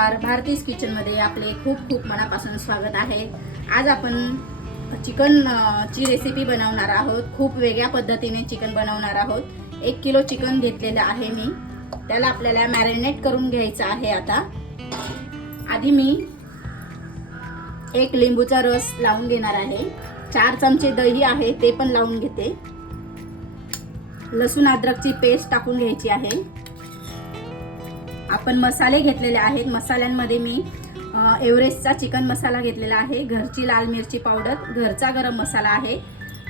भारतीज किचनमध्ये आपले खूप खूप मनापासून स्वागत आहे. आज आपण चिकन ची रेसिपी बनवणार आहोत. खूप वेगळ्या पद्धतीने चिकन बनवणार आहोत. एक किलो चिकन घेतलेलं आहे मी. त्याला आपल्याला मॅरिनेट करून घ्यायचं आहे आता. आधी मी एक लिंबूचा रस लावून घेणार आहे. चार चमचे दही आहे ते पण लावून घेते. लसूण अद्रकची पेस्ट टाकून घ्यायची आहे. आपण मसाले घेतलेले आहेत. मसाल्यांमध्ये मी एव्हरेस्टचा चिकन मसाला घेतलेला आहे. घरची लाल मिरची पावडर घरचा गरम मसाला आहे.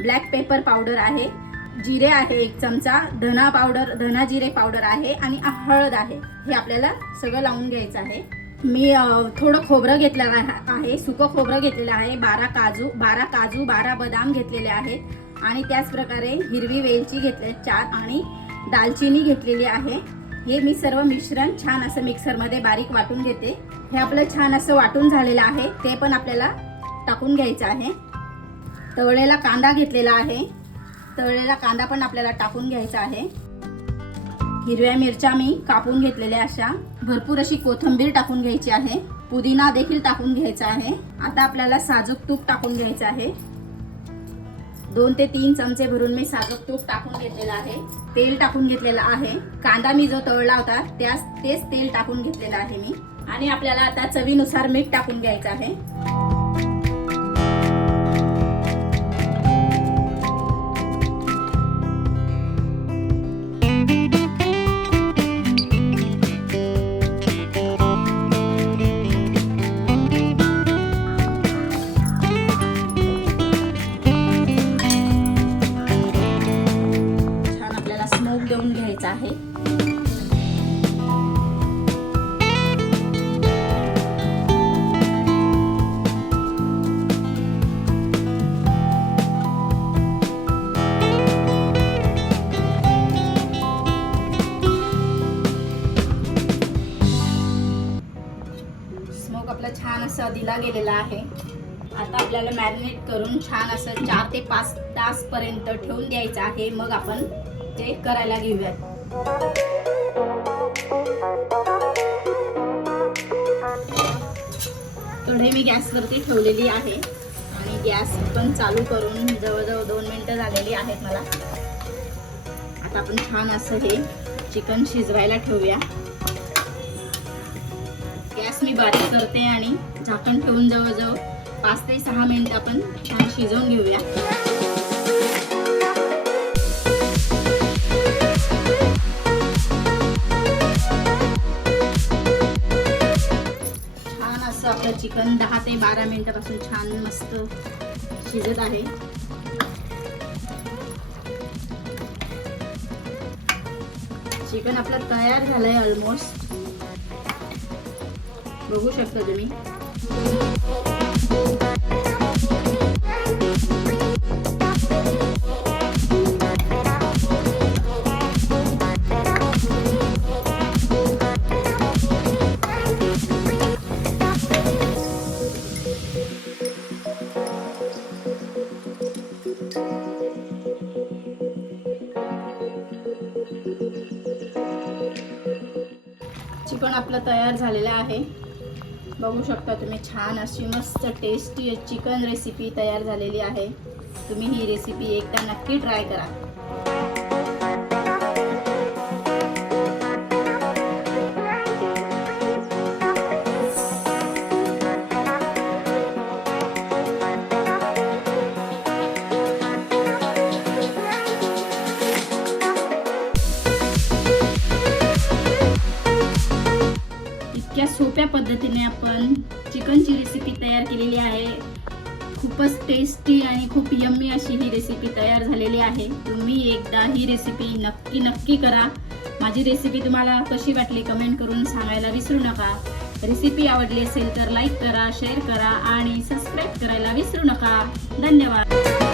ब्लॅक पेपर पावडर आहे. जिरे आहे एक चमचा धना पावडर धना जिरे पावडर आहे आणि हळद आहे. हे आपल्याला सगळं लावून घ्यायचं आहे. मी थोडं खोबरं घेतलेलं आहे- सुकं खोबरं घेतलेलं आहे. बारा काजू बारा काजू बारा बदाम घेतलेले आहेत. आणि त्याचप्रकारे हिरवी वेलची घेतले चार. आणि दालचिनी घेतलेली आहे. हे मी सर्व मिश्रण छान असं मिक्सरमध्ये बारीक वाटून घेते. हे आपलं छान असं वाटून झालेलं आहे. ते पण आपल्याला टाकून घ्यायचं आहे. तळलेला कांदा घेतलेला आहे. तळलेला कांदा पण आपल्याला टाकून घ्यायचा आहे. हिरव्या मिरच्या मी कापून घेतलेल्या अशा. भरपूर अशी कोथिंबीर टाकून घ्यायची आहे. पुदिना देखील टाकून घ्यायचा आहे. आता आपल्याला साजूक तूप टाकून घ्यायचं आहे. दोन ते तीन चमचे भरून मी साजूक तूप टाकून घेतलेलं आहे. तेल टाकून घेतलेलं आहे. कांदा मी जो तळला होता त्यास तेच तेल टाकून घेतलेलं आहे मी. आणि आपल्याला आता चवीनुसार मीठ टाकून घ्यायचं आहे. घ्यायचा आहे. आपला छान असं दिला गेलेला आहे. आता आपल्याला मॅरिनेट करून छान असं चार ते पाच तास पर्यंत ठेवून द्यायचं आहे. मग आपण ते करायला घेऊयात. कढई मी गॅसवरती ठेवलेली आहे. आणि गॅस पण चालू करून जवळजवळ दोन मिनटं झालेली आहेत मला. आता आपण छान असं हे चिकन शिजवायला ठेवूया. गॅस मी बारीक करते आणि झाकण ठेवून जवळजवळ पाच ते सहा मिनटं आपण छान शिजवून घेऊया. मस्त आपलं चिकन दहा ते बारा मिनिटापासून छान मस्त शिजत आहे. चिकन आपलं तयार झालंय ऑलमोस्ट बघू शकता तुम्ही. चिकन आपलं तयार झालेलं आहे. बघू शकता तुम्ही छान अशी मस्त टेस्टी चिकन रेसिपी तयार झालेली आहे. तुम्ही ही रेसिपी एकदा नक्की ट्राय करा. इतक्या सोप्या पद्धतीने आपण चिकनची रेसिपी तयार केलेली आहे. खूपच टेस्टी आणि खूप यम्मी अशी ही रेसिपी तयार झालेली आहे. तुम्ही एकदा ही रेसिपी नक्की नक्की करा. माझी रेसिपी तुम्हाला कशी वाटली कमेंट करून सांगायला विसरू नका. रेसिपी आवडली असेल तर लाईक करा शेअर करा आणि सबस्क्राईब करायला विसरू नका. धन्यवाद.